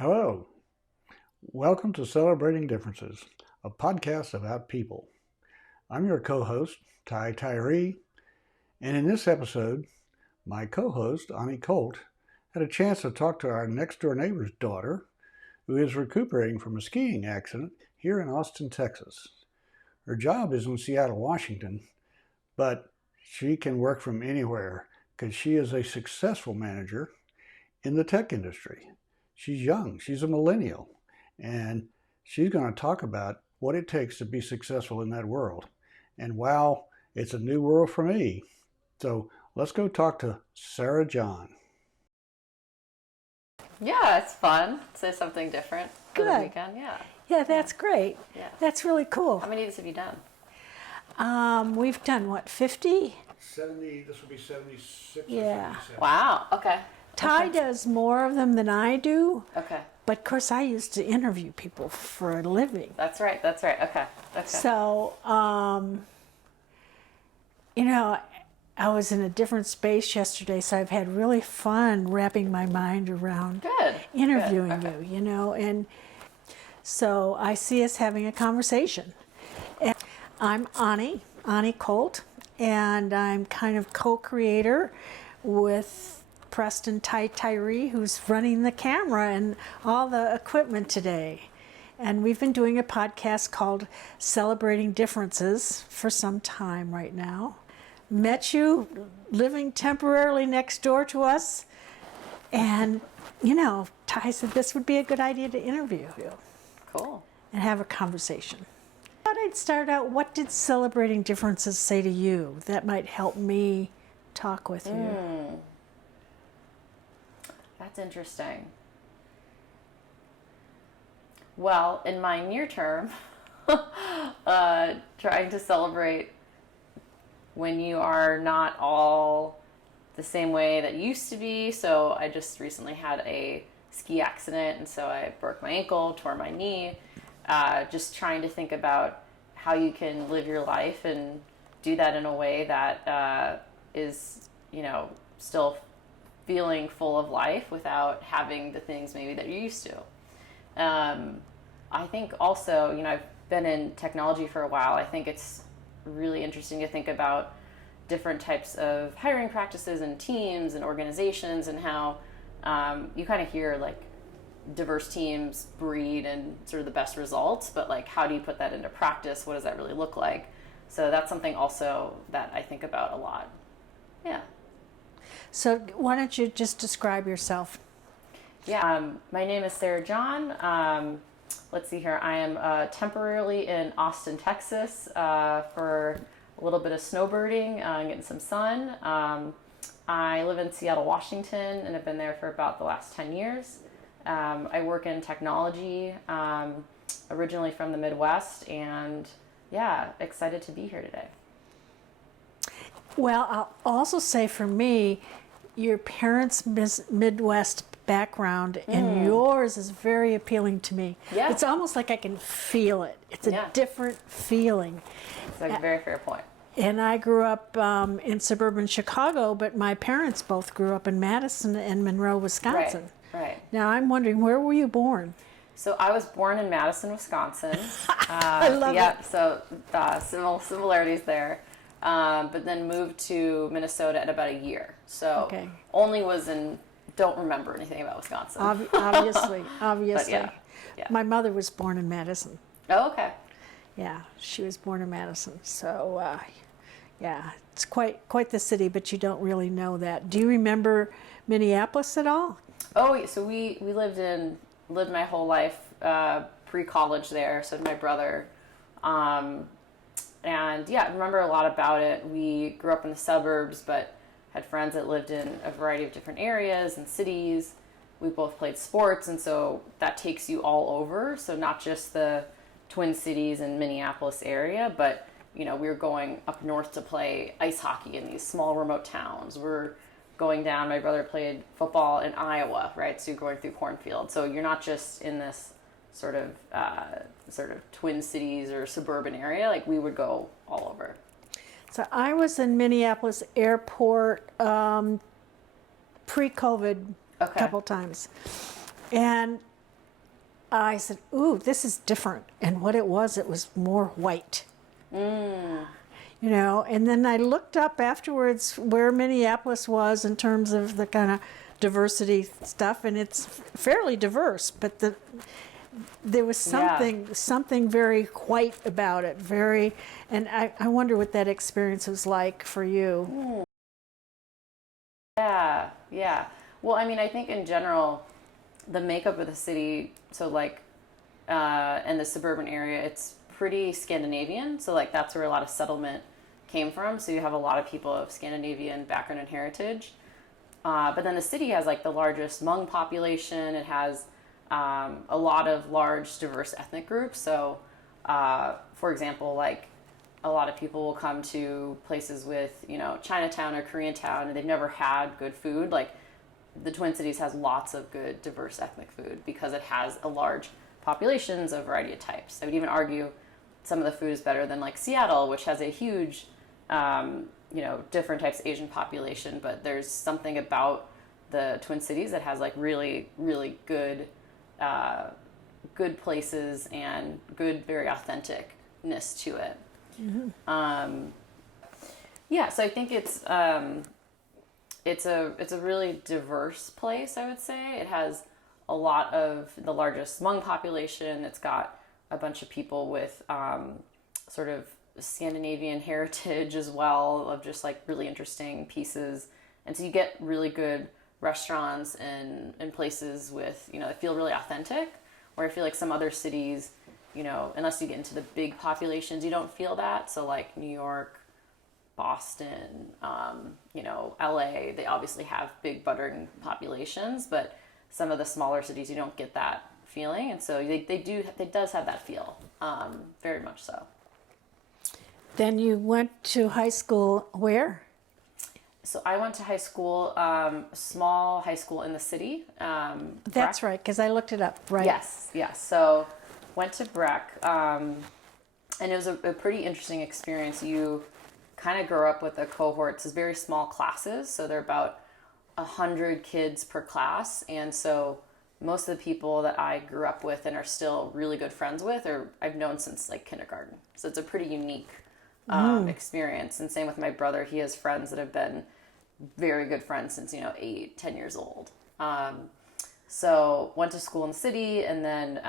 Hello, welcome to Celebrating Differences, a podcast about people. I'm your co-host, Ty Tyree, and in this episode, my co-host, Ani Colt, had a chance to talk to our next-door neighbor's daughter, who is recuperating from a skiing accident here in Austin, Texas. Her job is in Seattle, Washington, but she can work from anywhere because she is a successful manager in the tech industry. She's young, she's a millennial, and she's going to talk about what it takes to be successful in that world. And wow, it's a new world for me. So let's go talk to Sara John. Yeah, it's fun. Say something different for the Good. weekend. Yeah. Yeah, that's great. Yeah. That's really cool. How many of these have you done? We've done what, 50? 70, this will be 76 Yeah. or 77. Wow. Okay. Ty does more of them than I do, Okay. but of course I used to interview people for a living. That's right. That's right. Okay. Okay. So, I was in a different space yesterday, so I've had really fun wrapping my mind around Good. interviewing Good. Okay. you, and so I see us having a conversation. And I'm Ani Colt, and I'm kind of co-creator with Preston Tyree, who's running the camera and all the equipment today. And we've been doing a podcast called Celebrating Differences for some time right now. Met you living temporarily next door to us, and Ty said this would be a good idea to interview you Cool. and have a conversation. I thought I'd start out, what did Celebrating Differences say to you? That might help me talk with you. That's interesting. Well, in my near term, trying to celebrate when you are not all the same way that you used to be. So I just recently had a ski accident, and so I broke my ankle, tore my knee. Just trying to think about how you can live your life and do that in a way that is, still feeling full of life without having the things maybe that you're used to. I think also, I've been in technology for a while. I think it's really interesting to think about different types of hiring practices and teams and organizations, and how you kind of hear like diverse teams breed and sort of the best results, but like how do you put that into practice? What does that really look like? So that's something also that I think about a lot. Yeah. So why don't you just describe yourself? Yeah, my name is Sara John. Let's see here. I am temporarily in Austin, Texas for a little bit of snowbirding and getting some sun. I live in Seattle, Washington, and have been there for about the last 10 years. I work in technology, originally from the Midwest, and yeah, excited to be here today. Well, I'll also say for me, your parents' Midwest background and yours is very appealing to me. Yeah. It's almost like I can feel it. It's a different feeling. It's a very fair point. And I grew up in suburban Chicago, but my parents both grew up in Madison and Monroe, Wisconsin. Right. Now I'm wondering, where were you born? So I was born in Madison, Wisconsin. I love it. So similarities there. But then moved to Minnesota at about a year. So only don't remember anything about Wisconsin. Obviously. But yeah. My mother was born in Madison. Oh, okay. Yeah, she was born in Madison. So, it's quite the city, but you don't really know that. Do you remember Minneapolis at all? Oh, so we lived my whole life pre-college there. So did my brother. And yeah, I remember a lot about it. We grew up in the suburbs, but had friends that lived in a variety of different areas and cities. We both played sports, and so that takes you all over. So not just the Twin Cities and Minneapolis area, but we were going up north to play ice hockey in these small remote towns. We're going down. My brother played football in Iowa, right? So you're going through cornfields. So you're not just in this sort of Twin Cities or suburban area. Like we would go all over. So I was in Minneapolis airport pre-COVID a couple times. And I said, ooh, this is different. And what it was more white. You know, and then I looked up afterwards where Minneapolis was in terms of the kind of diversity stuff, and it's fairly diverse, but there was something very white about it, and I wonder what that experience was like for you. Yeah. Well, I mean, I think in general, the makeup of the city, so like, in the suburban area, it's pretty Scandinavian. So like that's where a lot of settlement came from. So you have a lot of people of Scandinavian background and heritage. But then the city has like the largest Hmong population. It has a lot of large, diverse ethnic groups. So, for example, like a lot of people will come to places with, you know, Chinatown or Koreatown, and they've never had good food. Like the Twin Cities has lots of good, diverse ethnic food because it has a large populations of variety of types. I would even argue some of the food is better than like Seattle, which has a huge, you know, different types of Asian population. But there's something about the Twin Cities that has like really, really good, good places and good, very authenticness to it. Yeah, so I think it's a really diverse place. I would say it has a lot of the largest Hmong population. It's got a bunch of people with sort of Scandinavian heritage as well, of just like really interesting pieces. And so you get really good restaurants and places with, you know, that feel really authentic, where I feel like some other cities, you know, unless you get into the big populations, you don't feel that. So like New York, Boston, you know, LA, they obviously have big budding populations, but some of the smaller cities, you don't get that feeling. And so it does have that feel, very much so. Then you went to high school where? So I went to high school, small high school in the city. That's right, because I looked it up, right? Yes. So went to Breck, and it was a pretty interesting experience. You kind of grow up with a cohort. It's very small classes, so they're about 100 kids per class, and so most of the people that I grew up with and are still really good friends with, or I've known since like kindergarten. So it's a pretty unique experience. And same with my brother. He has friends that have been very good friends since, you know, 8-10 years old. So went to school in the city, and then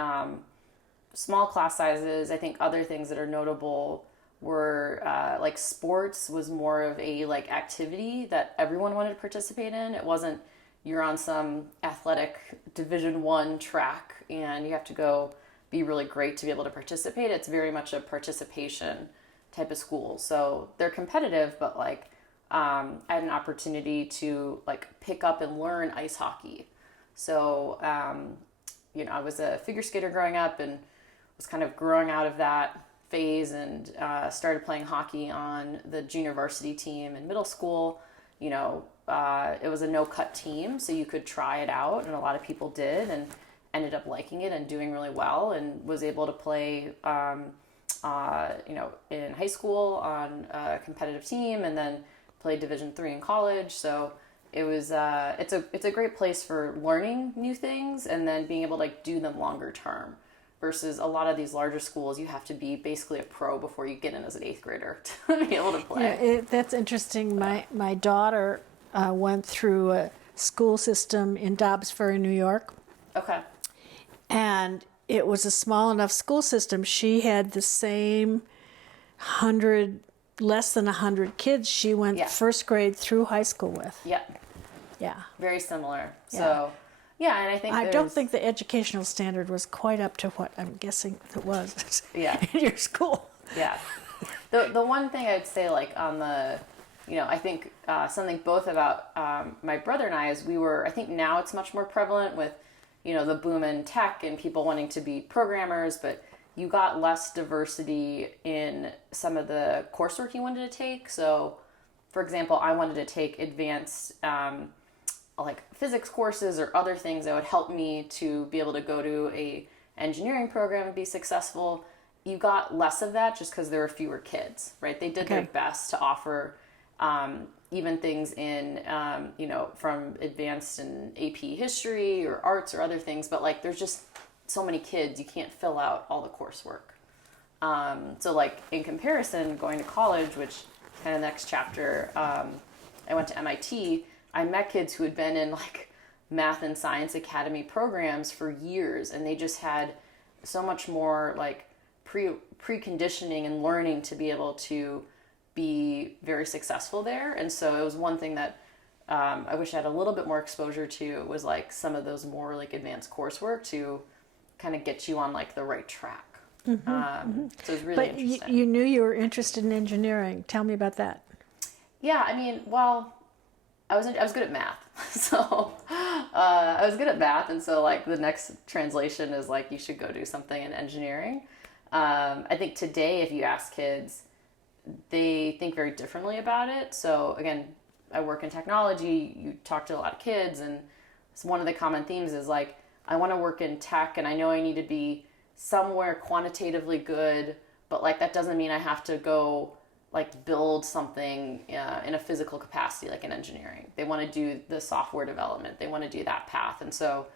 small class sizes. I think other things that are notable were like sports was more of a like activity that everyone wanted to participate in. It wasn't you're on some athletic Division I track and you have to go be really great to be able to participate. It's very much a participation type of school. So they're competitive, but like I had an opportunity to like pick up and learn ice hockey. So you know, I was a figure skater growing up and was kind of growing out of that phase, and started playing hockey on the junior varsity team in middle school. You know, it was a no-cut team, so you could try it out, and a lot of people did, and ended up liking it and doing really well, and was able to play, you know, in high school on a competitive team, and then played Division III in college. So it was it's a great place for learning new things and then being able to like do them longer term. Versus a lot of these larger schools, you have to be basically a pro before you get in as an 8th grader to be able to play. Yeah, that's interesting. My daughter went through a school system in Dobbs Ferry, New York. Okay. And it was a small enough school system. She had the same less than 100 kids she went first grade through high school with. Yeah. Yeah. Very similar. Yeah. So, yeah, and I think I don't think the educational standard was quite up to what I'm guessing it was in your school. Yeah. The one thing I'd say, like, on the, you know, I think something both about my brother and I is I think now it's much more prevalent with, you know, the boom in tech and people wanting to be programmers, but you got less diversity in some of the coursework you wanted to take. So, for example, I wanted to take advanced like physics courses or other things that would help me to be able to go to a engineering program and be successful. You got less of that just because there were fewer kids, right? They did their best to offer even things in, you know, from advanced in AP history or arts or other things, but like there's just so many kids, you can't fill out all the coursework. So like in comparison, going to college, which kind of next chapter, I went to MIT, I met kids who had been in like math and science academy programs for years, and they just had so much more like preconditioning and learning to be able to be very successful there. And so it was one thing that I wish I had a little bit more exposure to, was like some of those more like advanced coursework to kind of get you on like the right track. So it was really interesting. But you knew you were interested in engineering. Tell me about that. Yeah, I mean, well, I was good at math, so I was good at math, and so like the next translation is like you should go do something in engineering. I think today, if you ask kids, they think very differently about it. So again, I work in technology. You talk to a lot of kids, and one of the common themes is like, I want to work in tech, and I know I need to be somewhere quantitatively good, but like that doesn't mean I have to go like build something in a physical capacity, like in engineering. They want to do the software development. They want to do that path. And so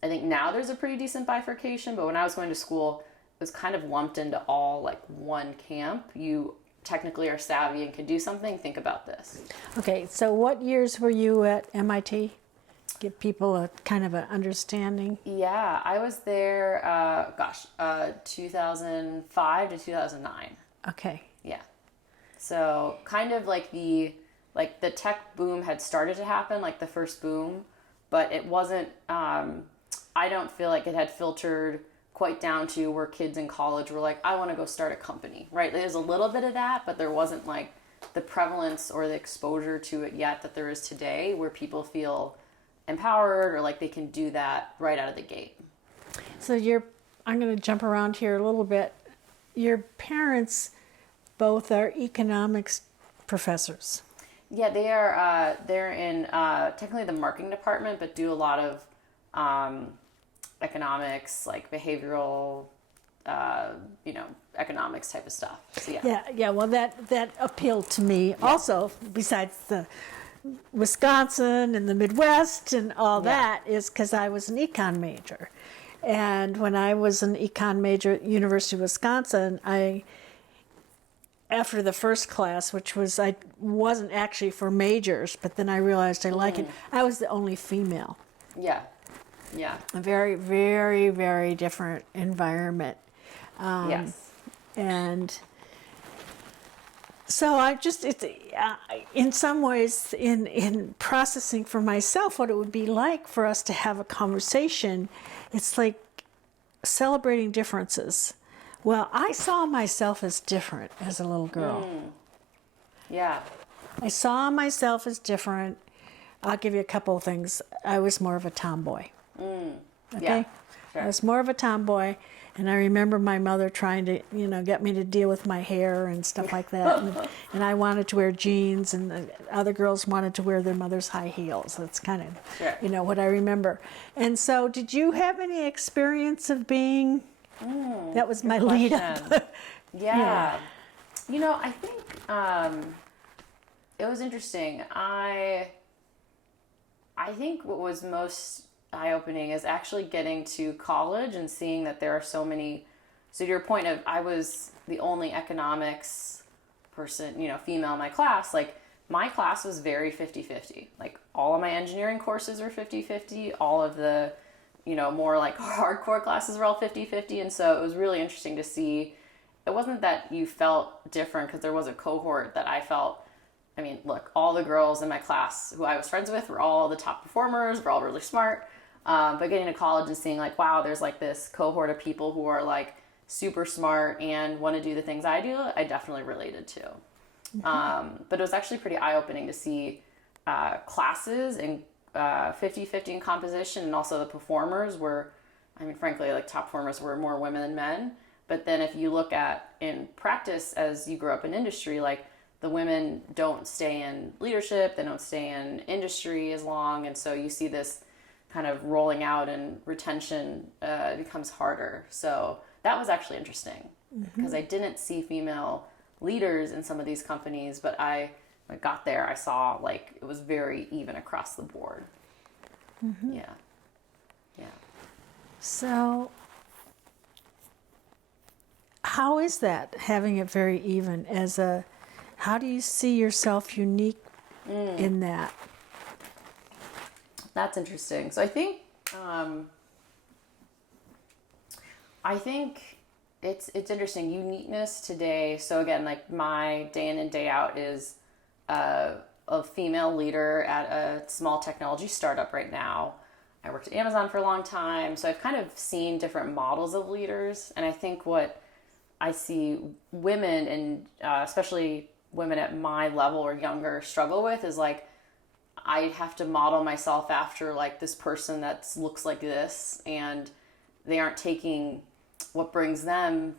I think now there's a pretty decent bifurcation, but when I was going to school, it was kind of lumped into all like one camp. You technically are savvy and can do something, think about this. Okay, so what years were you at MIT? Give people a kind of an understanding. Yeah, I was there, 2005 to 2009. Okay. Yeah. So kind of like the tech boom had started to happen, like the first boom, but it wasn't, I don't feel like it had filtered quite down to where kids in college were like, I want to go start a company, right? There's a little bit of that, but there wasn't like the prevalence or the exposure to it yet that there is today, where people feel empowered or like they can do that right out of the gate. So I'm going to jump around here a little bit. Your parents both are economics professors. Yeah, they are. They're in technically the marketing department, but do a lot of economics, like behavioral, economics type of stuff. So Yeah. Well, that appealed to me. Yeah. Also, besides the Wisconsin and the Midwest and all that, is because I was an econ major, and when I was an econ major at University of Wisconsin, after the first class, which I wasn't actually for majors, but then I realized I like it. I was the only female. Yeah. A very, very, very different environment. Yes. And so in some ways, in processing for myself what it would be like for us to have a conversation, it's like celebrating differences. Well, I saw myself as different as a little girl. Yeah. I saw myself as different. I'll give you a couple of things. I was more of a tomboy. Okay? Yeah, sure. I was more of a tomboy, and I remember my mother trying to, get me to deal with my hair and stuff like that. and I wanted to wear jeans, and the other girls wanted to wear their mother's high heels. That's kind of, what I remember. And so, did you have any experience of being... that was my lead up. Yeah. I think it was interesting. I think what was most eye-opening is actually getting to college and seeing that there are so many. So to your point of, I was the only economics person, female in my class. Like, my class was very 50-50. Like, all of my engineering courses were 50-50. All of the more like hardcore classes were all 50-50. And so it was really interesting to see. It wasn't that you felt different because there was a cohort that I felt, look, all the girls in my class who I was friends with were all the top performers, were all really smart. But getting to college and seeing like, wow, there's like this cohort of people who are like super smart and want to do the things I do, I definitely related to. But it was actually pretty eye-opening to see classes and 50-50 in composition, and also the performers were, frankly, like top performers were more women than men. But then if you look at in practice as you grow up in industry, like the women don't stay in leadership, they don't stay in industry as long. And so you see this kind of rolling out, and retention becomes harder. So that was actually interesting because I didn't see female leaders in some of these companies, but when I got there, I saw like it was very even across the board. Yeah. So how is that, having it very even? How do you see yourself unique in that? That's interesting. So I think it's interesting. Uniqueness today. So again, like my day in and day out is a female leader at a small technology startup right now. I worked at Amazon for a long time, so I've kind of seen different models of leaders, and I think what I see women, and especially women at my level or younger, struggle with is like, I have to model myself after like this person that looks like this, and they aren't taking what brings them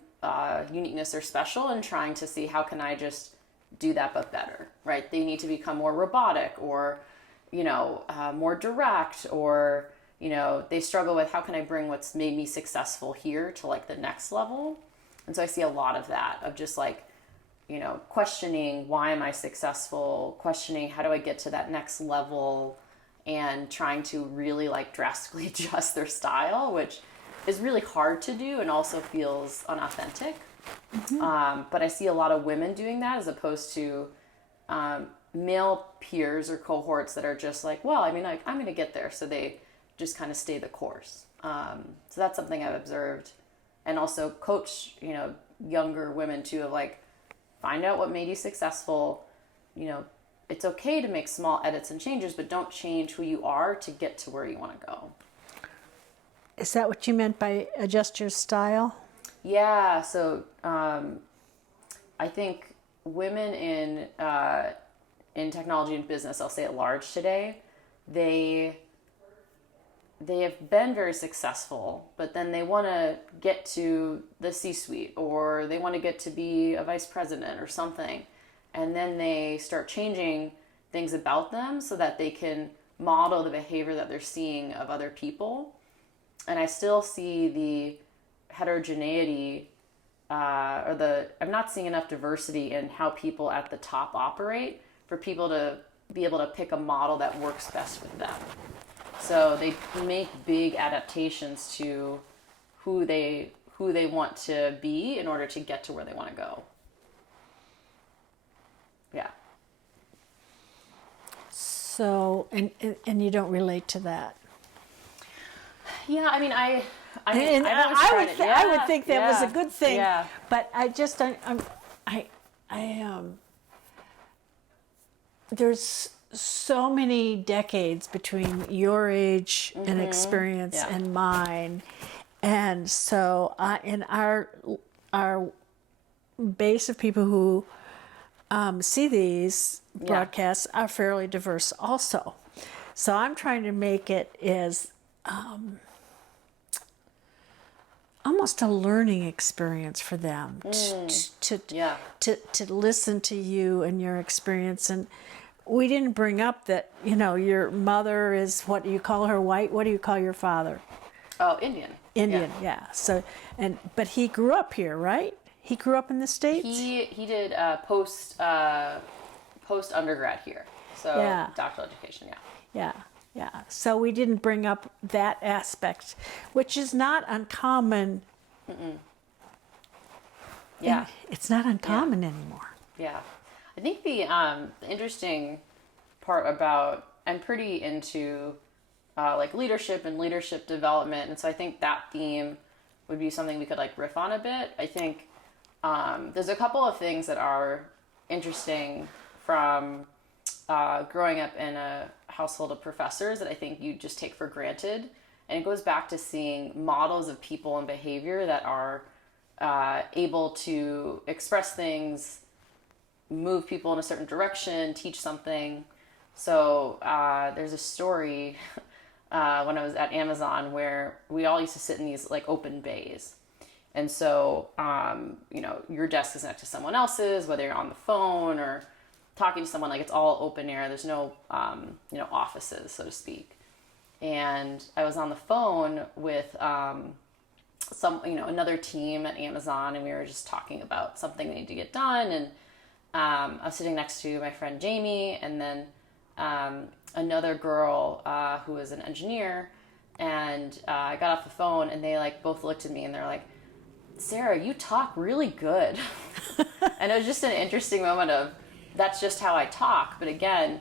uniqueness or special and trying to see how can I just do that but better, right? They need to become more robotic or, more direct, or, they struggle with how can I bring what's made me successful here to like the next level. And so I see a lot of that, of just like, questioning why am I successful, questioning how do I get to that next level, and trying to really like drastically adjust their style, which is really hard to do and also feels unauthentic. But I see a lot of women doing that as opposed to male peers or cohorts that are just like, well, I mean, like, I'm going to get there. So they just kind of stay the course. So that's something I've observed, and also coach, younger women too, of like, find out what made you successful. It's okay to make small edits and changes, but don't change who you are to get to where you want to go. Is that what you meant by adjust your style? Yeah. So I think women in technology and business, I'll say at large today, they have been very successful, but then they want to get to the C-suite, or they want to get to be a vice president or something. And then they start changing things about them so that they can model the behavior that they're seeing of other people. And I still see the heterogeneity, I'm not seeing enough diversity in how people at the top operate for people to be able to pick a model that works best with them. So they make big adaptations to who they want to be in order to get to where they want to go. Yeah. So, and you don't relate to that. Yeah, I mean, I would think that was a good thing. Yeah. But I just there's so many decades between your age and experience and mine, and so in our base of people who see these broadcasts are fairly diverse also. So I'm trying to make it as almost a learning experience for them to listen to you and your experience. And we didn't bring up that, your mother is, what do you call her, white? What do you call your father? Oh, Indian. Indian, yeah. So, but he grew up here, right? He grew up in the States? He did post undergrad here. So doctoral education, Yeah. So we didn't bring up that aspect, which is not uncommon. Yeah. It's not uncommon anymore. Yeah. I think the interesting part about, I'm pretty into like leadership and leadership development, and so I think that theme would be something we could like riff on a bit. I think there's a couple of things that are interesting from growing up in a household of professors that I think you just take for granted, and it goes back to seeing models of people and behavior that are able to express things, move people in a certain direction, teach something. So there's a story when I was at Amazon where we all used to sit in these like open bays. And so, your desk is next to someone else's, whether you're on the phone or talking to someone, like it's all open air. There's no, offices, so to speak. And I was on the phone with another team at Amazon, and we were just talking about something we need to get done. And I was sitting next to my friend Jamie, and then another girl who was an engineer. And I got off the phone, and they like both looked at me, and they're like, Sarah, you talk really good. And it was just an interesting moment of, that's just how I talk. But again,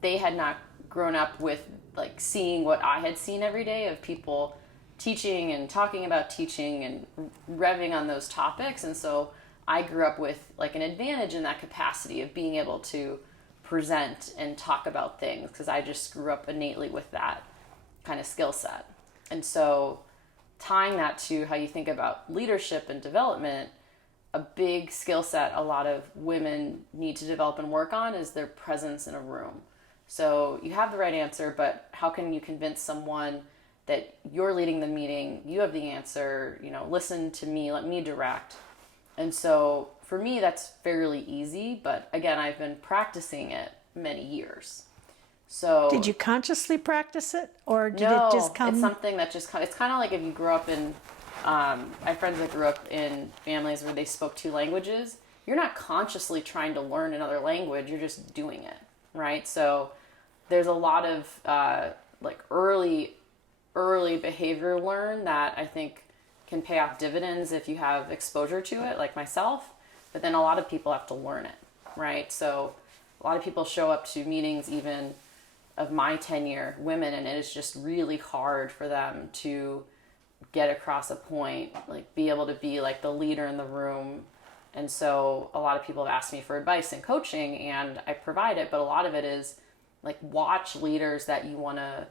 they had not grown up with like seeing what I had seen every day of people teaching and talking about teaching and revving on those topics. And so I grew up with like an advantage in that capacity of being able to present and talk about things, because I just grew up innately with that kind of skill set. And so tying that to how you think about leadership and development, a big skill set a lot of women need to develop and work on is their presence in a room. So you have the right answer, but how can you convince someone that you're leading the meeting, you have the answer, listen to me, let me direct. And so for me, that's fairly easy, but again, I've been practicing it many years. So Did you consciously practice it, or did no, it just come? it's something that just it's kind of like if you grew up in, I have friends that grew up in families where they spoke two languages. You're not consciously trying to learn another language, you're just doing it, right? So there's a lot of like early behavior learn that I think can pay off dividends if you have exposure to it, like myself. But then a lot of people have to learn it, right? So a lot of people show up to meetings even of my tenure, women, and it is just really hard for them to get across a point, like be able to be like the leader in the room. And so a lot of people have asked me for advice and coaching, and I provide it, but a lot of it is like watch leaders that you want to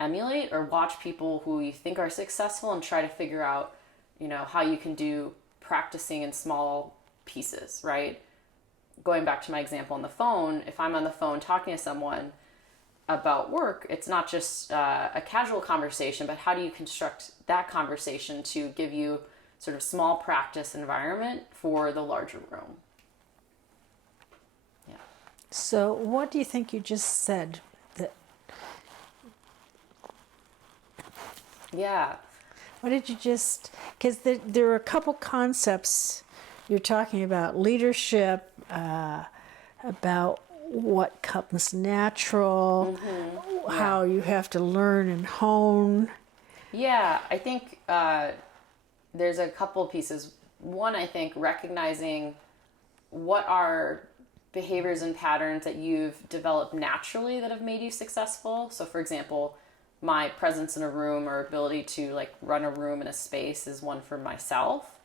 emulate, or watch people who you think are successful and try to figure out, how you can do practicing in small pieces, right? Going back to my example on the phone, if I'm on the phone talking to someone about work, it's not just a casual conversation, but how do you construct that conversation to give you sort of small practice environment for the larger room? Yeah. So what do you think you just said? Yeah. What did you just, because there are a couple concepts you're talking about: leadership, about what comes natural, how you have to learn and hone. Yeah, I think there's a couple pieces. One, I think recognizing what are behaviors and patterns that you've developed naturally that have made you successful. So for example, my presence in a room or ability to like run a room in a space is one for myself.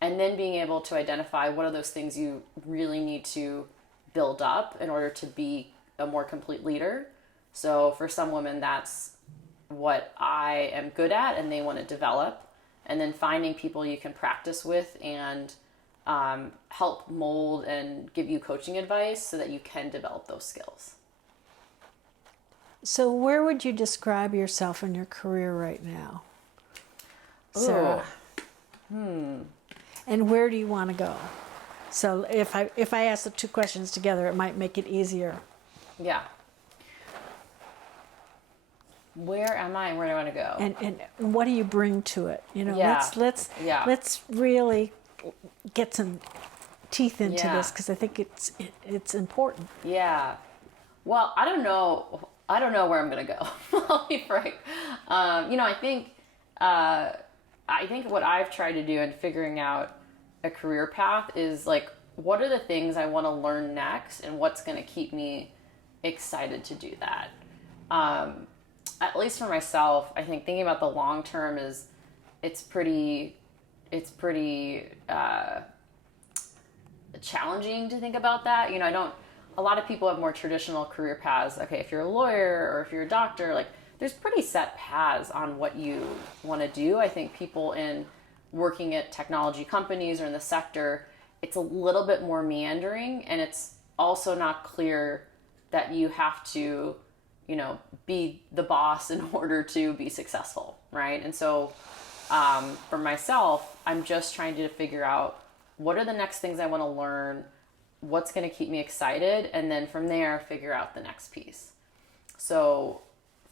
And then being able to identify what are those things you really need to build up in order to be a more complete leader. So for some women, that's what I am good at and they want to develop. And then finding people you can practice with and help mold and give you coaching advice so that you can develop those skills. So where would you describe yourself in your career right now, Sarah? And where do you want to go? So if I ask the two questions together, it might make it easier. Yeah. Where am I and where do I want to go? And what do you bring to it? Yeah. Let's really get some teeth into Yeah. this, because I think it's important. Yeah. Well, I don't know where I'm going to go. I'll be frank. I think what I've tried to do in figuring out a career path is like, what are the things I want to learn next and what's going to keep me excited to do that? At least for myself, I think thinking about the long term it's pretty challenging to think about that. A lot of people have more traditional career paths. Okay, if you're a lawyer or if you're a doctor, like there's pretty set paths on what you want to do. I think people in working at technology companies or in the sector, it's a little bit more meandering, and it's also not clear that you have to, be the boss in order to be successful, right? And so for myself, I'm just trying to figure out what are the next things I want to learn, what's going to keep me excited, and then from there figure out the next piece. So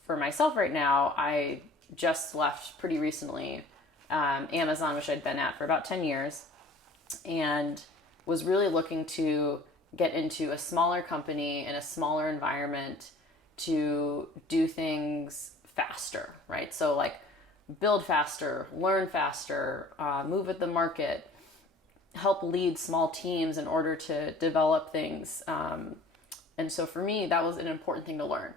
for myself right now, I just left pretty recently Amazon, which I'd been at for about 10 years, and was really looking to get into a smaller company in a smaller environment to do things faster, right? So like build faster, learn faster, move with the market, help lead small teams in order to develop things. And so for me, that was an important thing to learn.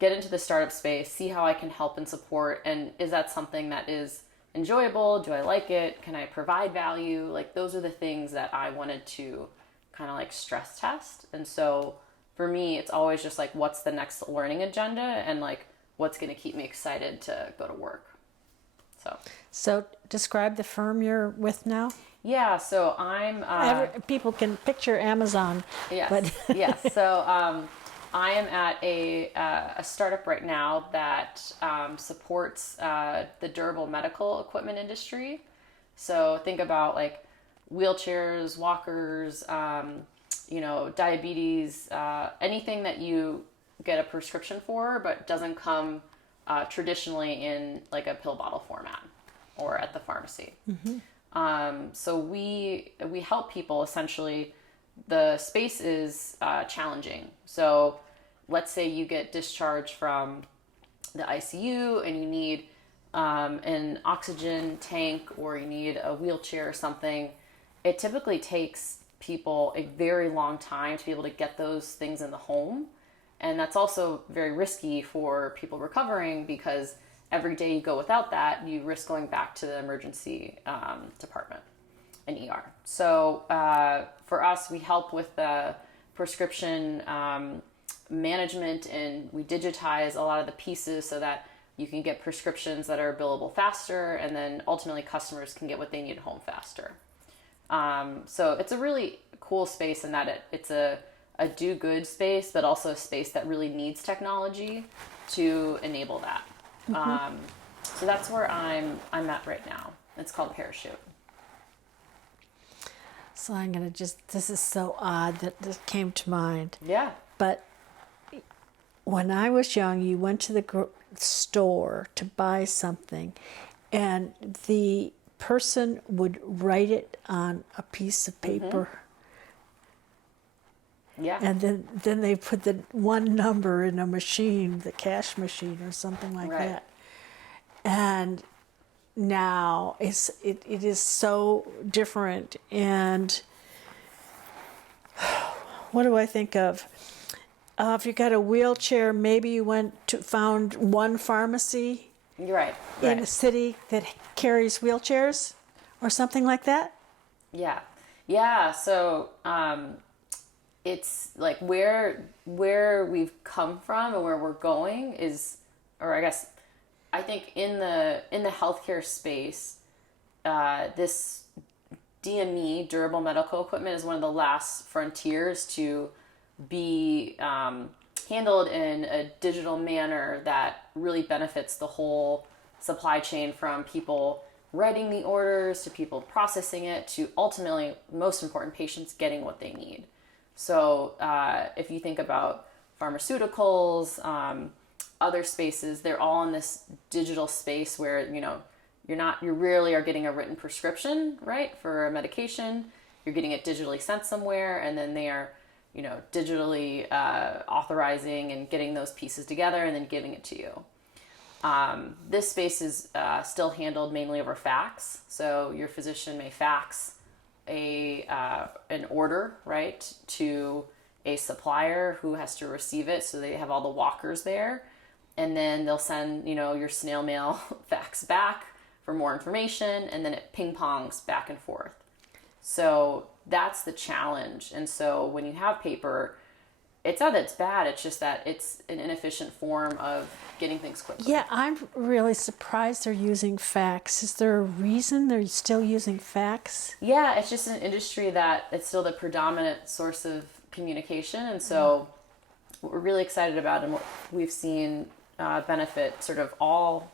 Get into the startup space, see how I can help and support, and is that something that is enjoyable? Do I like it? Can I provide value? Like, those are the things that I wanted to kind of like stress test. And so for me, it's always just like, what's the next learning agenda, and like, what's going to keep me excited to go to work. So describe the firm you're with now. Yeah, so I'm... people can picture Amazon. Yes, But yes. So I am at a startup right now that supports the durable medical equipment industry. So think about like wheelchairs, walkers, diabetes, anything that you get a prescription for but doesn't come traditionally in like a pill bottle format or at the pharmacy. So we help people essentially. The space is challenging. So let's say you get discharged from the ICU and you need an oxygen tank, or you need a wheelchair or something. It typically takes people a very long time to be able to get those things in the home. And that's also very risky for people recovering, because every day you go without that, you risk going back to the emergency department, an ER. So for us, we help with the prescription management, and we digitize a lot of the pieces so that you can get prescriptions that are billable faster, and then ultimately customers can get what they need home faster. So it's a really cool space in that it's a do-good space, but also a space that really needs technology to enable that. So that's where I'm at right now. It's called Parachute. So I'm going to this is so odd that this came to mind. Yeah. But when I was young, you went to the store to buy something, and the person would write it on a piece of paper. Yeah. And then they put the one number in a machine, the cash machine or something like Right. that. And now it is so different. And what do I think of? If you got a wheelchair, maybe you found one pharmacy You're right. in a city that carries wheelchairs or something like that. Yeah. Yeah. So it's like where we've come from and where we're going is, or I guess I think in the healthcare space, this DME, durable medical equipment, is one of the last frontiers to be handled in a digital manner that really benefits the whole supply chain, from people writing the orders to people processing it to ultimately, most important, patients getting what they need. So if you think about pharmaceuticals, other spaces, they're all in this digital space where, you rarely are getting a written prescription, right, for a medication. You're getting it digitally sent somewhere, and then they are, digitally authorizing and getting those pieces together and then giving it to you. This space is still handled mainly over fax. So your physician may fax an order, right, to a supplier who has to receive it. So they have all the walkers there, and then they'll send, your snail mail fax back for more information, and then it ping pongs back and forth. So that's the challenge. And so when you have paper, it's not that it's bad, it's just that it's an inefficient form of getting things quickly. Yeah, I'm really surprised they're using fax. Is there a reason they're still using fax? Yeah, it's just an industry that it's still the predominant source of communication. And so what we're really excited about, and what we've seen benefit sort of all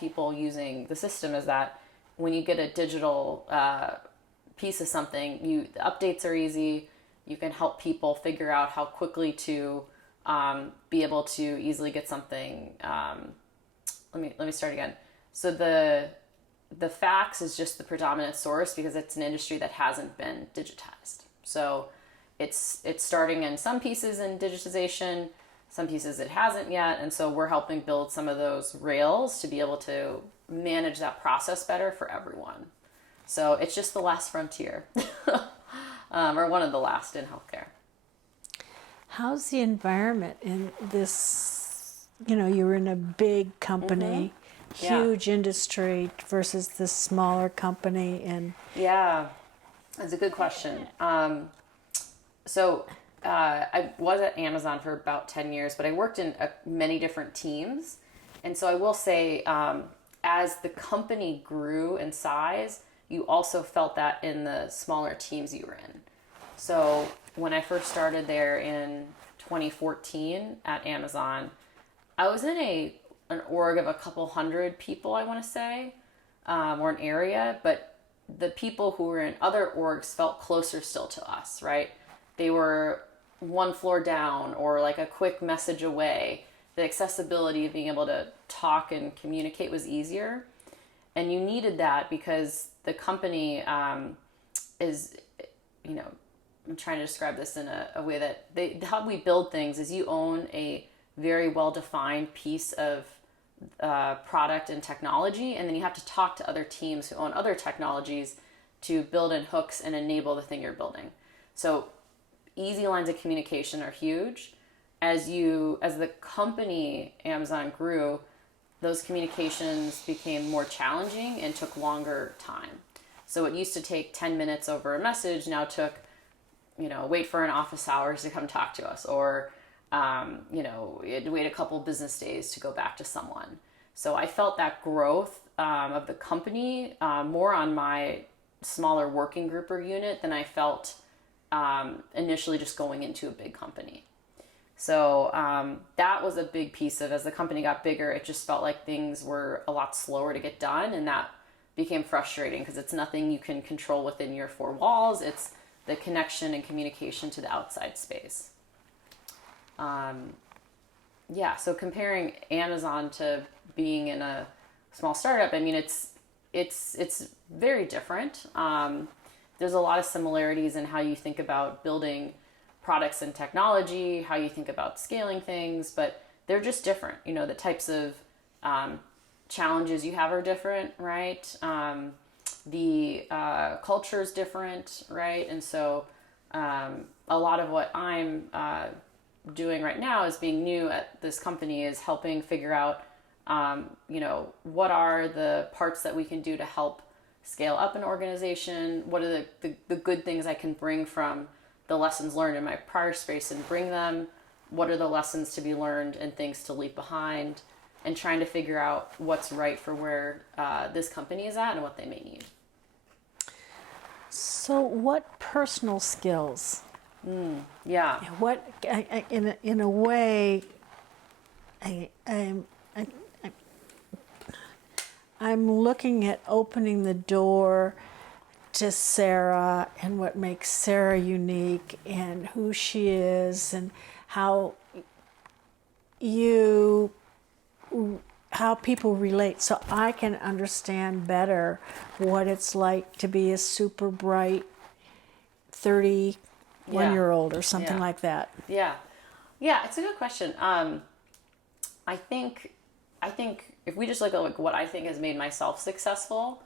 people using the system, is that when you get a digital piece of something, the updates are easy. You can help people figure out how quickly to be able to easily get something. Let me start again. So the fax is just the predominant source because it's an industry that hasn't been digitized. So it's starting in some pieces in digitization, some pieces it hasn't yet, and so we're helping build some of those rails to be able to manage that process better for everyone. So it's just the last frontier, or one of the last in healthcare. How's the environment in this? You were in a big company, huge industry versus this smaller company, and yeah, that's a good question. I was at Amazon for about 10 years, but I worked in many different teams. And so I will say, as the company grew in size, you also felt that in the smaller teams you were in. So when I first started there in 2014 at Amazon, I was in an org of a couple hundred people, I want to say, or an area, but the people who were in other orgs felt closer still to us, right? They were one floor down or like a quick message away. The accessibility of being able to talk and communicate was easier. And you needed that because the company is, I'm trying to describe this in a way that how we build things is you own a very well-defined piece of product and technology, and then you have to talk to other teams who own other technologies to build in hooks and enable the thing you're building. So easy lines of communication are huge. As the company Amazon grew, those communications became more challenging and took longer time. So it used to take 10 minutes over a message, now took, wait for an office hours to come talk to us, or, you had to wait a couple business days to go back to someone. So I felt that growth of the company more on my smaller working group or unit than I felt initially just going into a big company. So that was a big piece of, as the company got bigger, it just felt like things were a lot slower to get done, and that became frustrating because it's nothing you can control within your four walls. It's the connection and communication to the outside space. So comparing Amazon to being in a small startup, I mean, it's very different. There's a lot of similarities in how you think about building products and technology, how you think about scaling things, but they're just different. The types of challenges you have are different, right? The culture is different, right? And so a lot of what I'm doing right now as being new at this company is helping figure out, what are the parts that we can do to help scale up an organization? What are the good things I can bring from the lessons learned in my prior space and bring them? What are the lessons to be learned and things to leave behind? And trying to figure out what's right for where this company is at and what they may need. So what personal skills? What in a way, I'm looking at opening the door to Sara and what makes Sara unique and who she is and how people relate, so I can understand better what it's like to be a super bright 31-year-old or something like that. Yeah, it's a good question. I think if we just look at like what I think has made myself successful,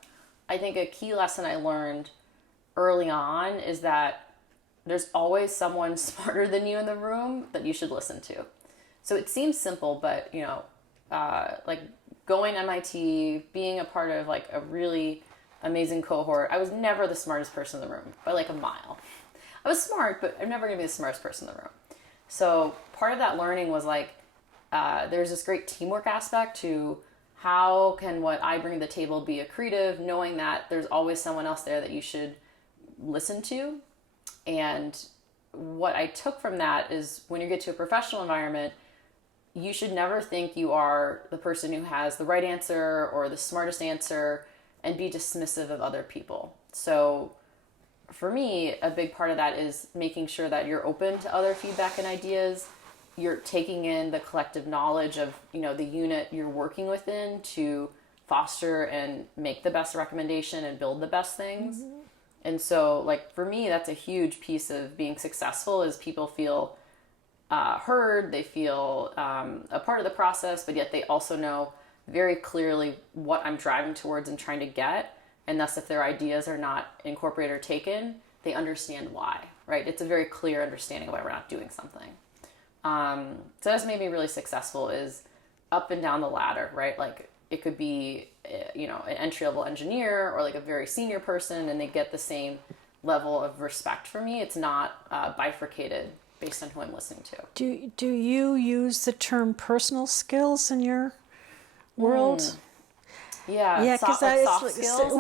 I think a key lesson I learned early on is that there's always someone smarter than you in the room that you should listen to. So it seems simple, but like going to MIT, being a part of like a really amazing cohort, I was never the smartest person in the room by like a mile. I was smart, but I'm never going to be the smartest person in the room. So part of that learning was like, there's this great teamwork aspect to how can what I bring to the table be accretive, knowing that there's always someone else there that you should listen to. And what I took from that is when you get to a professional environment, you should never think you are the person who has the right answer or the smartest answer and be dismissive of other people. So for me, a big part of that is making sure that you're open to other feedback and ideas. You're taking in the collective knowledge of, the unit you're working within to foster and make the best recommendation and build the best things. Mm-hmm. And so like for me, that's a huge piece of being successful is people feel heard, they feel a part of the process, but yet they also know very clearly what I'm driving towards and trying to get. And thus, if their ideas are not incorporated or taken, they understand why, right? It's a very clear understanding of why we're not doing something. So that's made me really successful is up and down the ladder, right? Like it could be, an entry level engineer or like a very senior person, and they get the same level of respect for me. It's not bifurcated based on who I'm listening to. Do you use the term personal skills in your world? Yeah, soft skills.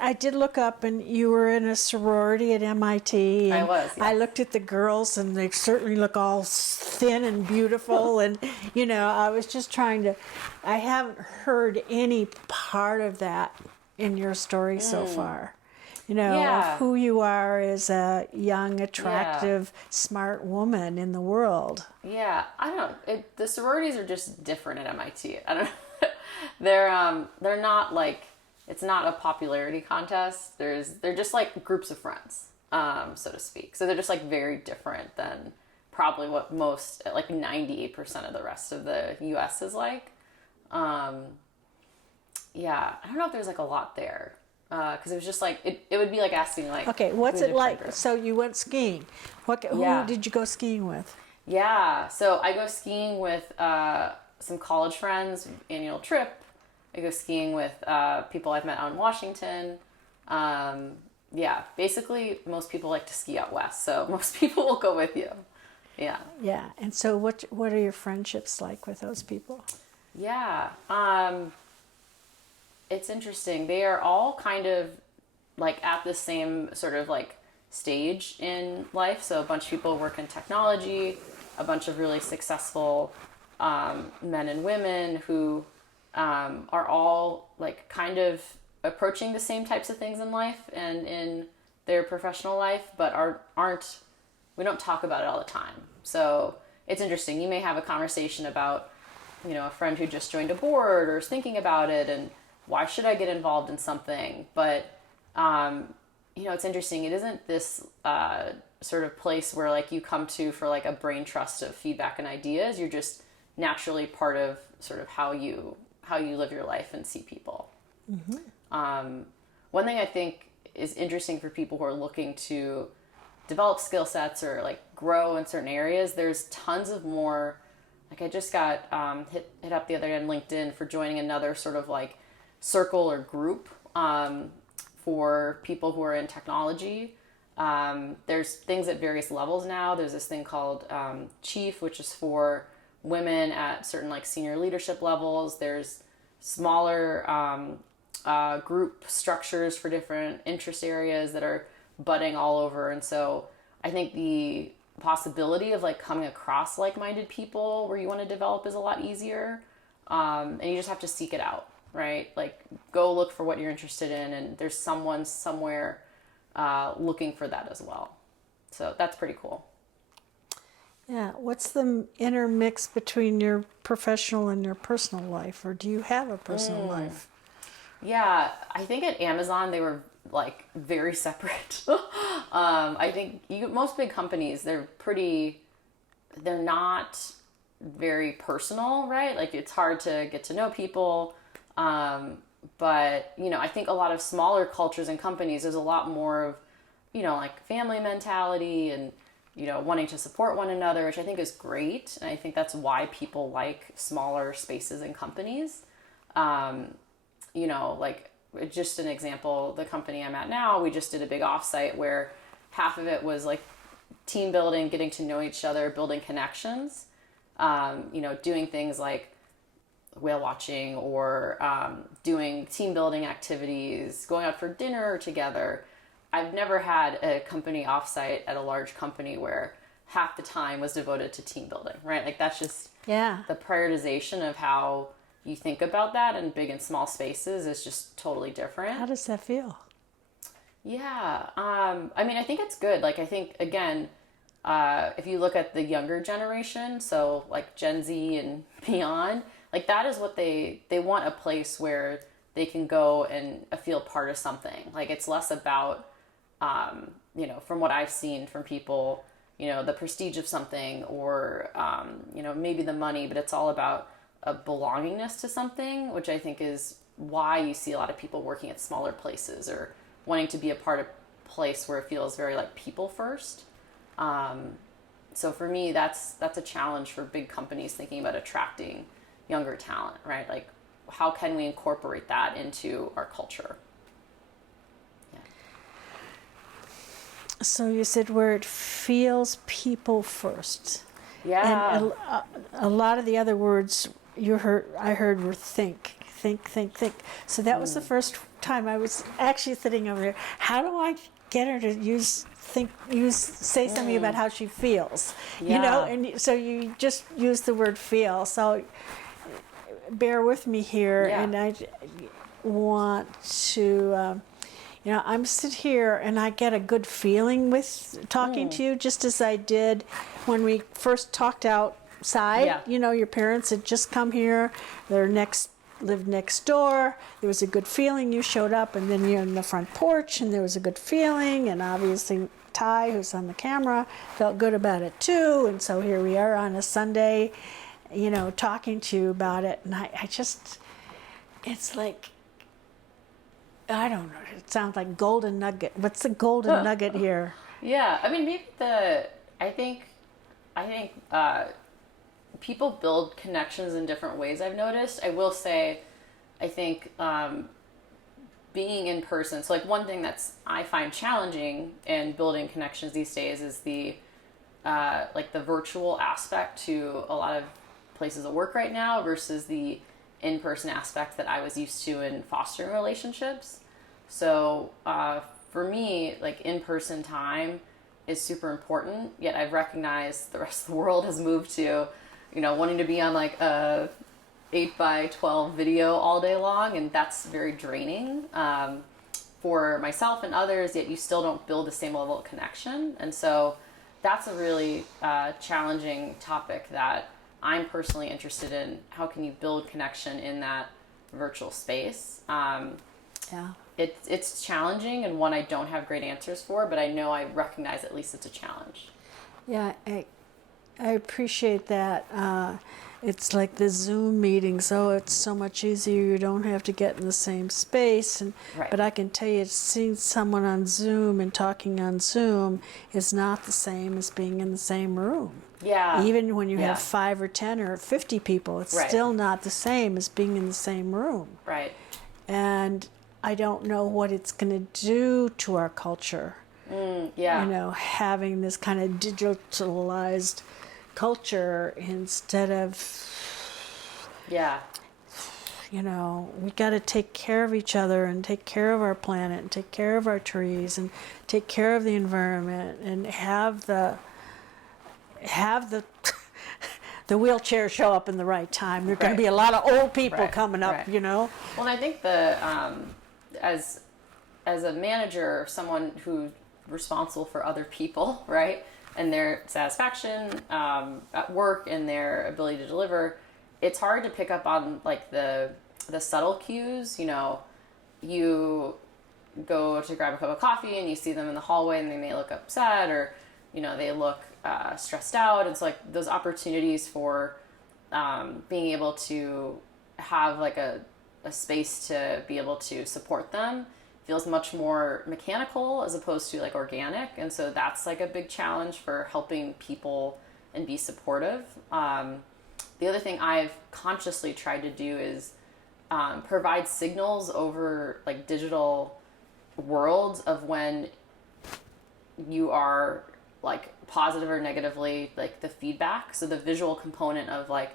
I did look up, and you were in a sorority at MIT. And I was. Yes. I looked at the girls, and they certainly look all thin and beautiful. And I was just trying to. I haven't heard any part of that in your story so far. Of who you are as a young, attractive, smart woman in the world. Yeah, I don't know. The sororities are just different at MIT. I don't know. They're not like, it's not a popularity contest. They're just like groups of friends, so to speak. So they're just like very different than probably what most, like 98% of the rest of the US is like. I don't know if there's like a lot there. Because it was just like, it would be like asking like, okay, what's it like? So you went skiing. Who did you go skiing with? Yeah, so I go skiing with some college friends, annual trip. I go skiing with people I've met out in Washington. Basically most people like to ski out west, so most people will go with you. Yeah. Yeah, and so what are your friendships like with those people? Yeah, it's interesting. They are all kind of like at the same sort of like stage in life. So a bunch of people work in technology, a bunch of really successful men and women who are all like kind of approaching the same types of things in life and in their professional life, but we don't talk about it all the time. So it's interesting. You may have a conversation about, a friend who just joined a board or is thinking about it and why should I get involved in something? But, it's interesting. It isn't this sort of place where like you come to for like a brain trust of feedback and ideas. You're just naturally part of sort of how you live your life and see people. Mm-hmm. One thing I think is interesting for people who are looking to develop skill sets or like grow in certain areas, there's tons of more, like I just got hit up the other day on LinkedIn for joining another sort of like circle or group for people who are in technology. There's things at various levels now. There's this thing called Chief, which is for women at certain like senior leadership levels. There's smaller group structures for different interest areas that are budding all over. And so I think the possibility of like coming across like-minded people where you want to develop is a lot easier. And you just have to seek it out, right? Like go look for what you're interested in, and there's someone somewhere looking for that as well. So that's pretty cool. Yeah. What's the intermix between your professional and your personal life, or do you have a personal life? Yeah, I think at Amazon they were like very separate. I think most big companies, they're not very personal, right? Like it's hard to get to know people. But, I think a lot of smaller cultures and companies, there's a lot more of, like family mentality and, wanting to support one another, which I think is great. And I think that's why people like smaller spaces and companies. Like just an example, the company I'm at now, we just did a big offsite where half of it was like team building, getting to know each other, building connections, doing things like whale watching or doing team building activities, going out for dinner together. I've never had a company offsite at a large company where half the time was devoted to team building, right? Like that's just the prioritization of how you think about that in big and small spaces is just totally different. How does that feel? Yeah. I think it's good. Like, I think, again, if you look at the younger generation, so like Gen Z and beyond, like that is what they want, a place where they can go and feel part of something. Like it's less about, from what I've seen from people, the prestige of something or, maybe the money, but it's all about a belongingness to something, which I think is why you see a lot of people working at smaller places or wanting to be a part of a place where it feels very like people first. So for me, that's a challenge for big companies thinking about attracting younger talent, right? Like, how can we incorporate that into our culture? Yeah. So you said where it feels people first. Yeah. And a lot of the other words I heard were think. So that was the first time I was actually sitting over there. How do I get her to say something about how she feels? You know, Yeah. and so you just use the word feel. So bear with me here, Yeah. and I want to. I'm sit here and I get a good feeling with talking to you, just as I did when we first talked outside. Yeah. You know, your parents had just come here. Lived next door. There was a good feeling. You showed up, and then you're on the front porch, and there was a good feeling. And obviously, Ty, who's on the camera, felt good about it too. And so here we are on a Sunday, talking to you about it. And I just, it's like, I don't know. It sounds like golden nugget. What's the golden nugget here? Yeah. I mean, maybe I think people build connections in different ways. I've noticed. I will say, I think being in person. So like one thing I find challenging in building connections these days is the virtual aspect to a lot of places of work right now versus the in-person aspect that I was used to in fostering relationships. So for me, like in-person time is super important, yet I've recognized the rest of the world has moved to, wanting to be on like a 8x12 video all day long, and that's very draining for myself and others, yet you still don't build the same level of connection. And so that's a really challenging topic that I'm personally interested in. How can you build connection in that virtual space? Yeah. It's challenging and one I don't have great answers for, but I know I recognize at least it's a challenge. Yeah, I appreciate that. It's like the Zoom meetings. Oh, it's so much easier. You don't have to get in the same space. Right. But I can tell you, seeing someone on Zoom and talking on Zoom is not the same as being in the same room. Yeah. Even when you have 5 or 10 or 50 people, it's still not the same as being in the same room. Right. And I don't know what it's going to do to our culture. Having this kind of digitalized culture instead of, we got to take care of each other and take care of our planet and take care of our trees and take care of the environment and have the the wheelchair show up in the right time. There are going to be a lot of old people coming up, Well, and I think as a manager, someone who's responsible for other people, right, and their satisfaction at work and their ability to deliver, it's hard to pick up on like the subtle cues. You go to grab a cup of coffee and you see them in the hallway and they may look upset or they look stressed out. It's like those opportunities for being able to have like a space to be able to support them feels much more mechanical as opposed to like organic. And so that's like a big challenge for helping people and be supportive. The other thing I've consciously tried to do is provide signals over like digital worlds of when you are like positive or negatively, like the feedback. So the visual component of like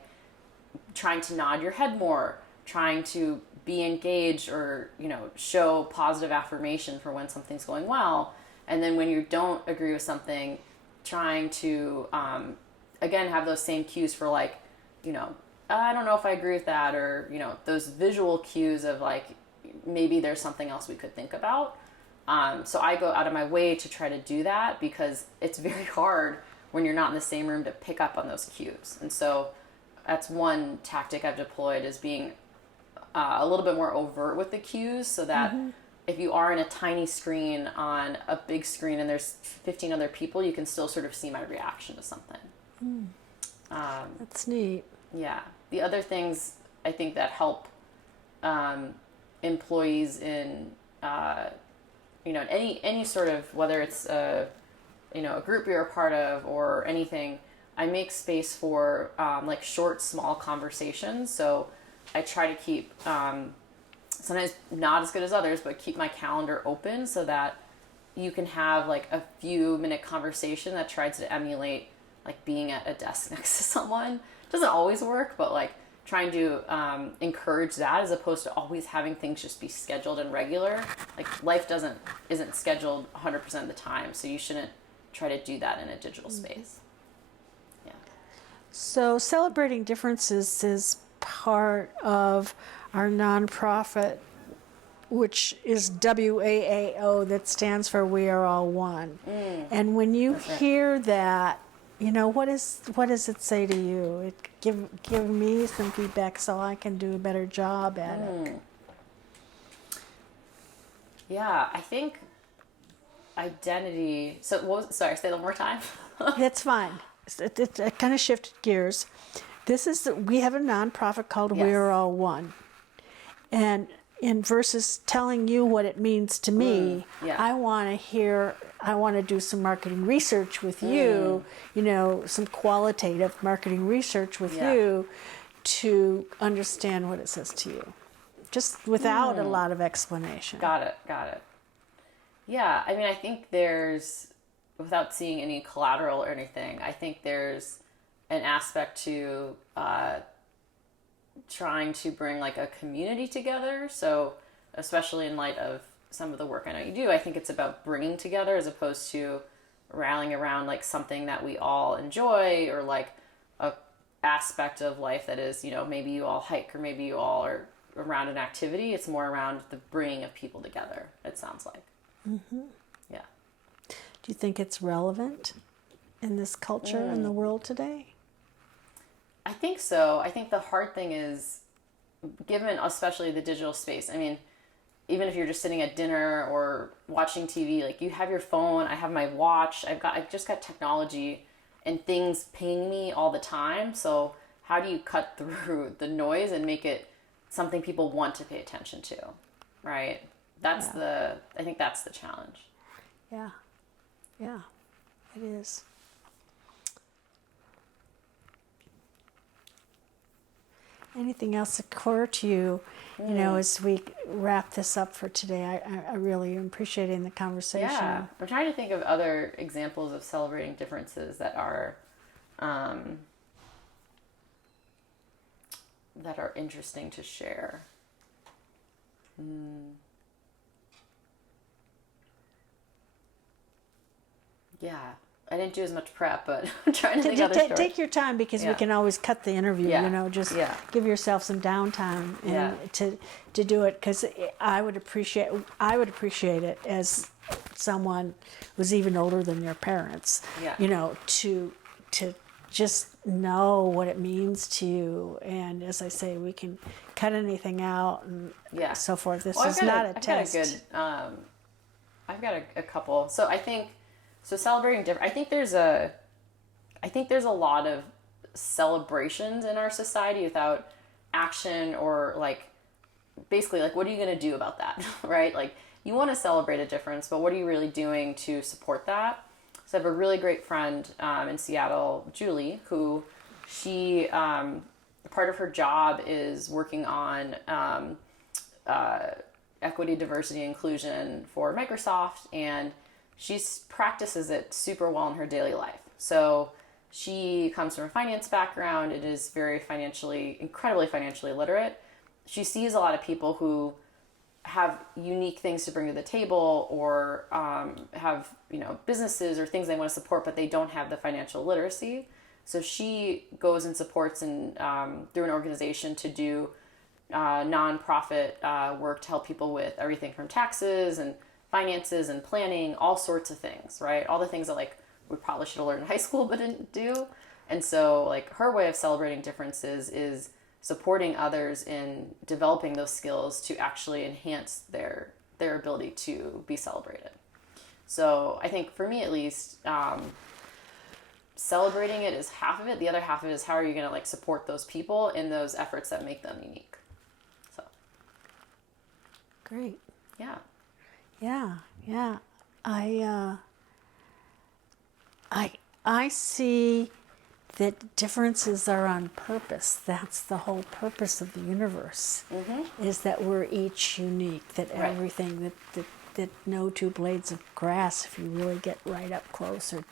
trying to nod your head more, trying to be engaged or, show positive affirmation for when something's going well. And then when you don't agree with something, trying to, again, have those same cues for like, I don't know if I agree with that, or, those visual cues of like, maybe there's something else we could think about. So I go out of my way to try to do that because it's very hard when you're not in the same room to pick up on those cues. And so that's one tactic I've deployed, is being a little bit more overt with the cues, so that if you are in a tiny screen on a big screen and there's 15 other people, you can still sort of see my reaction to something. That's neat. Yeah. The other things I think that help employees in any sort of, whether it's a group you're a part of or anything, I make space for like short, small conversations. So I try to keep sometimes not as good as others, but keep my calendar open so that you can have like a few minute conversation that tries to emulate like being at a desk next to someone. It doesn't always work, but like trying to encourage that as opposed to always having things just be scheduled and regular. Like life isn't scheduled 100% of the time, so you shouldn't try to do that in a digital space. Yeah. So celebrating differences is part of our nonprofit, which is WAAO, that stands for We Are All One. And when you hear that, what does it say to you? Give me some feedback so I can do a better job at it. Yeah, I think identity. So, sorry, say that one more time. That's fine. It kind of shifted gears. We have a nonprofit called Yes. We're All One. And in versus telling you what it means to me, yeah. I want to do some marketing research with you, some qualitative marketing research with you to understand what it says to you. Just without a lot of explanation. Got it. Yeah, I mean, I think without seeing any collateral or anything, I think there's an aspect to trying to bring like a community together. So especially in light of some of the work I know you do, I think it's about bringing together as opposed to rallying around like something that we all enjoy or like a aspect of life that is, maybe you all hike or maybe you all are around an activity. It's more around the bringing of people together, it sounds like. Mm-hmm. Yeah. Do you think it's relevant in this culture in the world today? I think so. I think the hard thing is, given especially the digital space, I mean, even if you're just sitting at dinner or watching TV, like you have your phone, I have my watch, I've just got technology and things ping me all the time. So how do you cut through the noise and make it something people want to pay attention to, right? I think that's the challenge. Yeah, it is. Anything else occur to you, as we wrap this up for today? I really am appreciating the conversation. Yeah, I'm trying to think of other examples of celebrating differences that are interesting to share. Yeah, I didn't do as much prep, but I'm trying to think of other stories. Take your time because we can always cut the interview. Just give yourself some downtime and to do it, because I would appreciate it as someone who's even older than your parents. To just know what it means to you, and as I say, we can cut anything out and so forth. This is not a test. I've got a couple. So I think. So celebrating different. I think there's a lot of celebrations in our society without action or like basically like what are you going to do about that, right? Like you want to celebrate a difference, but what are you really doing to support that? So I have a really great friend in Seattle, Julie, who part of her job is working on equity, diversity, inclusion for Microsoft, and she practices it super well in her daily life. So she comes from a finance background and is incredibly financially literate. She sees a lot of people who have unique things to bring to the table or have businesses or things they want to support, but they don't have the financial literacy. So she goes and supports through an organization to do nonprofit work to help people with everything from taxes and finances and planning, all sorts of things, right? All the things that like we probably should have learned in high school but didn't do. And so like her way of celebrating differences is supporting others in developing those skills to actually enhance their ability to be celebrated. So I think for me at least, celebrating it is half of it. The other half of it is how are you going to like support those people in those efforts that make them unique. So Great. yeah. Yeah. I see that differences are on purpose. That's the whole purpose of the universe, is that we're each unique, that Right. everything, that no two blades of grass, if you really get right up close, or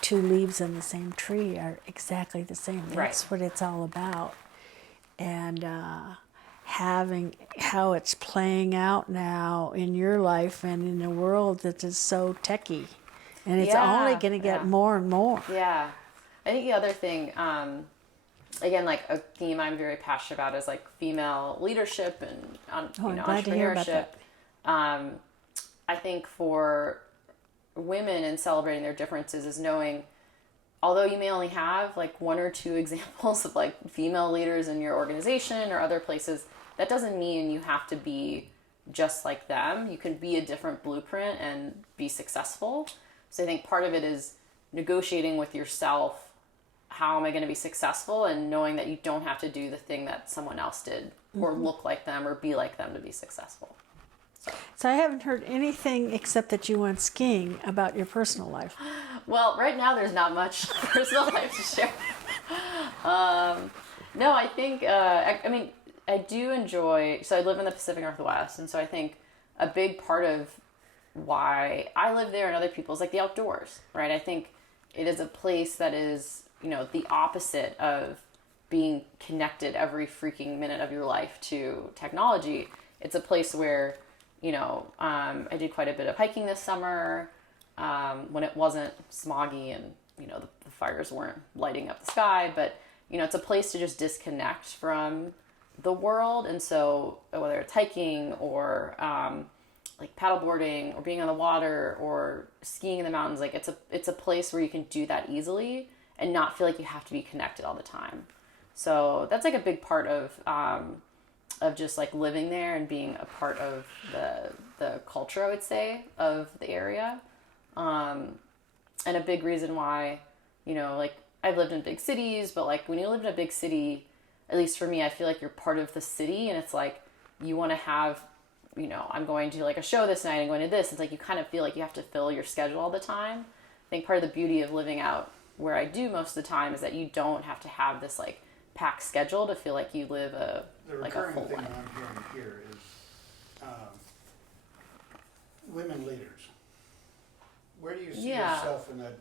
two leaves on the same tree are exactly the same. That's Right. what it's all about. And having how it's playing out now in your life and in a world that is so techy. And it's only going to get more and more. Yeah. I think the other thing, again, like a theme I'm very passionate about is like female leadership and I'm glad to hear about entrepreneurship. that. I think for women and celebrating their differences is knowing, although you may only have like one or two examples of like female leaders in your organization or other places, that doesn't mean you have to be just like them. You can be a different blueprint and be successful. So I think part of it is negotiating with yourself, how am I going to be successful, and knowing that you don't have to do the thing that someone else did or look like them or be like them to be successful. So I haven't heard anything except that you went skiing about your personal life. Well, right now there's not much personal life to share. No, I think, I mean, I do enjoy, so I live in the Pacific Northwest, and so I think a big part of why I live there and other people is like the outdoors, right? I think it is a place that is, you know, the opposite of being connected every freaking minute of your life to technology. It's a place where, you know, I did quite a bit of hiking this summer when it wasn't smoggy and, you know, the fires weren't lighting up the sky. But, you know, it's a place to just disconnect from the world. And so whether it's hiking or like paddleboarding or being on the water or skiing in the mountains, like it's a place where you can do that easily and not feel like you have to be connected all the time. So that's like a big part of just like living there and being a part of the culture, I would say, of the area. And a big reason why, you know, like I've lived in big cities, but like when you live in a big city, at least for me, I feel like you're part of the city, and it's like you want to have, you know, I'm going to like a show this night, I'm going to this. It's like you kind of feel like you have to fill your schedule all the time. I think part of the beauty of living out where I do most of the time is that you don't have to have this like packed schedule to feel like you live a full life. The recurring thing I'm hearing here is women leaders. Where do you see yourself in that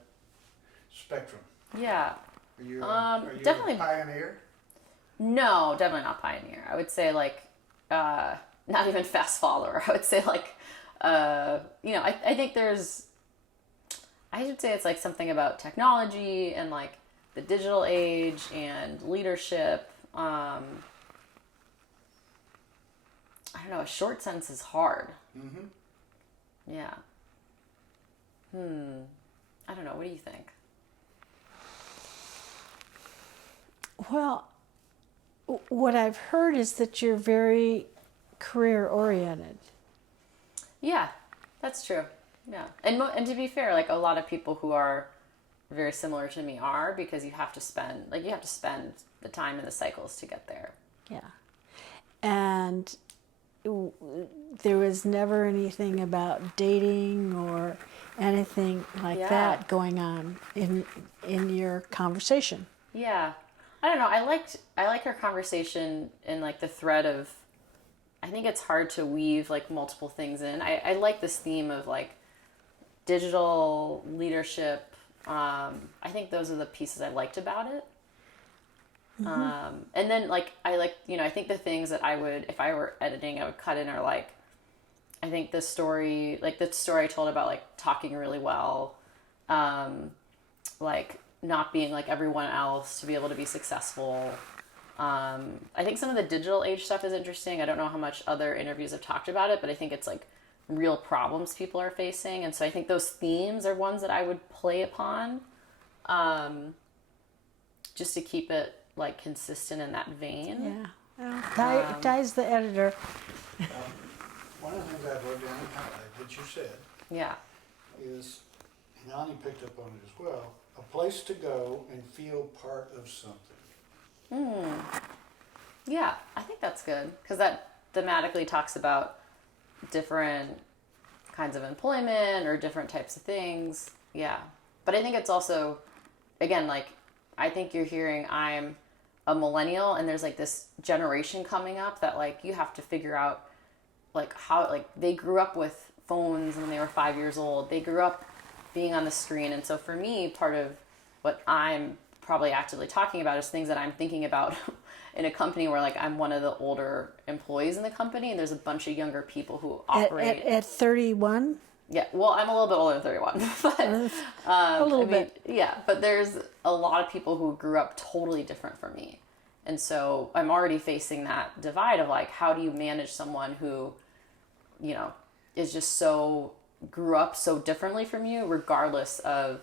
spectrum? Yeah. Are you, definitely a pioneer? No, definitely not pioneer. I would say like not even fast follower. I would say like you know, I think I should say it's like something about technology and like the digital age and leadership. I don't know, a short sentence is hard. Mm-hmm. Yeah. I don't know. What do you think? Well, what I've heard is that you're very career oriented. Yeah, that's true. Yeah. And to be fair, like a lot of people who are very similar to me are, because you have to spend the time and the cycles to get there. Yeah. And there was never anything about dating or anything like that going on in your conversation. Yeah. I don't know. I like our conversation in like the thread of, I think it's hard to weave like multiple things in. I like this theme of like digital leadership. I think those are the pieces I liked about it. Mm-hmm. And then like, I think the things that I would, if I were editing, I would cut in are like, I think the story I told about like talking really well, like not being like everyone else to be able to be successful. I think some of the digital age stuff is interesting. I don't know how much other interviews have talked about it, but I think it's like real problems people are facing. And so I think those themes are ones that I would play upon, just to keep it like consistent in that vein. Yeah. Ty's the editor. One of the things I've wrote down that you said Yeah. is and Ani picked up on it as well, a place to go and feel part of something. Yeah, I think that's good because that thematically talks about different kinds of employment or different types of things. Yeah. But I think it's also, again, like, I think you're hearing I'm a millennial and there's like this generation coming up that like you have to figure out like how, like, they grew up with phones when they were 5 years old. They grew up being on the screen. And so for me, part of what I'm probably actively talking about is things that I'm thinking about in a company where like I'm one of the older employees in the company and there's a bunch of younger people who operate at 31. Yeah, well, I'm a little bit older than 31, but a little bit. Yeah, but there's a lot of people who grew up totally different from me, and so I'm already facing that divide of like, how do you manage someone who, you know, is just so grew up so differently from you, regardless of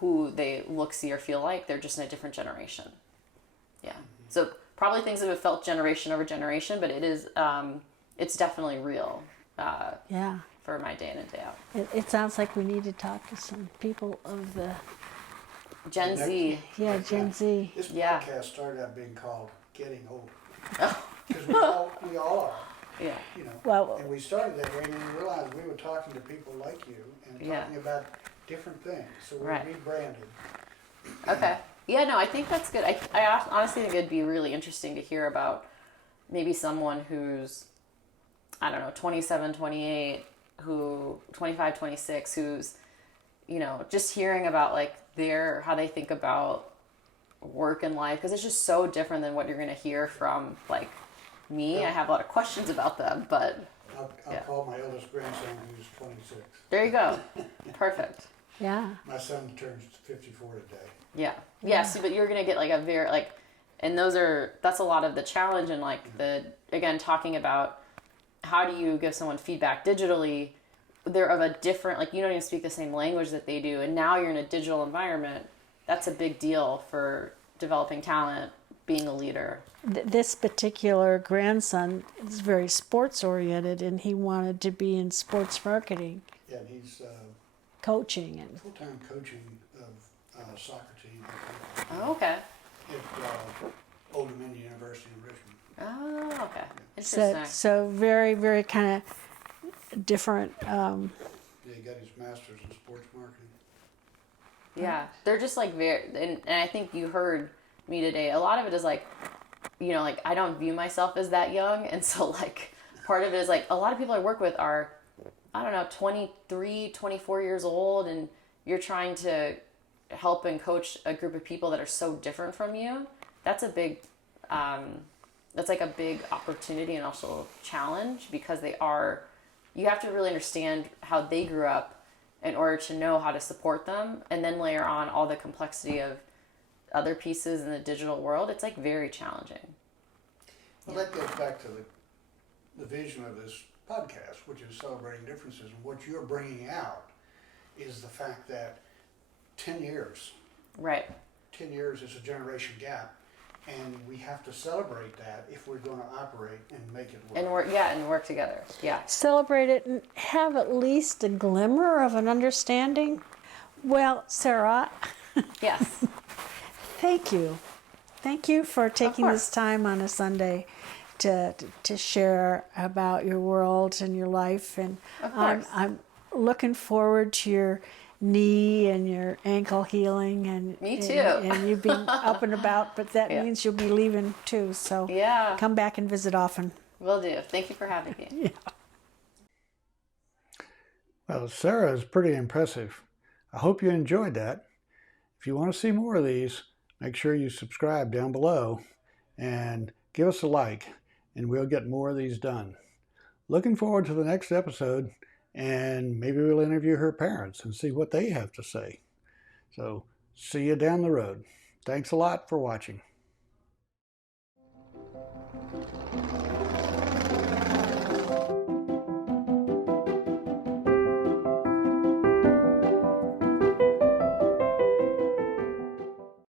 who they look, see, or feel like. They're just in a different generation. Yeah, so probably things that have felt generation over generation, but it is, it's definitely real. Yeah. For my day in and day out. It sounds like we need to talk to some people of the Gen Z. Yeah, Gen Z. This Yeah. podcast started out being called Getting Older. Oh. Because we all are. Yeah. You know, Well- and we started that way and then we realized we were talking to people like you and Yeah. talking about different things. So we Right. rebranded. Okay. Yeah, no, I think that's good. I honestly think it'd be really interesting to hear about maybe someone who's, I don't know, 27, 28, who 25, 26, who's, you know, just hearing about like how they think about work and life, because it's just so different than what you're going to hear from like me. I have a lot of questions about them, but I'll Yeah. call my eldest grandson who's 26. there you go. Perfect. Yeah. My son turns 54 today. Yeah. Yeah. So, but you're going to get like a very, like, and that's a lot of the challenge and like again, talking about how do you give someone feedback digitally? They're of a different, like, you don't even speak the same language that they do. And now you're in a digital environment. That's a big deal for developing talent, being a leader. This particular grandson is very sports oriented and he wanted to be in sports marketing, Yeah, and he's coaching. And full-time coaching of soccer team Oh, okay. at Old Dominion University in Richmond. Oh, okay. so, Interesting. so very, very kind of different. Yeah, he got his master's in sports marketing. Yeah. They're just like and I think you heard me today. A lot of it is like, you know, like I don't view myself as that young. And so like part of it is like a lot of people I work with are, I don't know, 23, 24 years old. And you're trying to help and coach a group of people that are so different from you. That's a big, that's like a big opportunity and also challenge because you have to really understand how they grew up in order to know how to support them and then layer on all the complexity of other pieces in the digital world. It's like very challenging. Well, that goes back to the vision of this podcast, which is celebrating differences. And what you're bringing out is the fact that 10 years Right. is a generation gap. And we have to celebrate that if we're going to operate and make it work. And work together. Yeah. Celebrate it and have at least a glimmer of an understanding. Well, Sarah, Yes. thank you. Thank you for taking course. this time on a Sunday to share about your world and your life. And Of course. I'm looking forward to your knee and your ankle healing and Me too. and you being up and about, but that Yeah. means you'll be leaving too. So Yeah. come back and visit often. Will do. Thank you for having me. Well, Sarah is pretty impressive. I hope you enjoyed that. If you want to see more of these, make sure you subscribe down below and give us a like, and we'll get more of these done. Looking forward to the next episode, and maybe we'll interview her parents and see what they have to say. So, see you down the road. Thanks a lot for watching.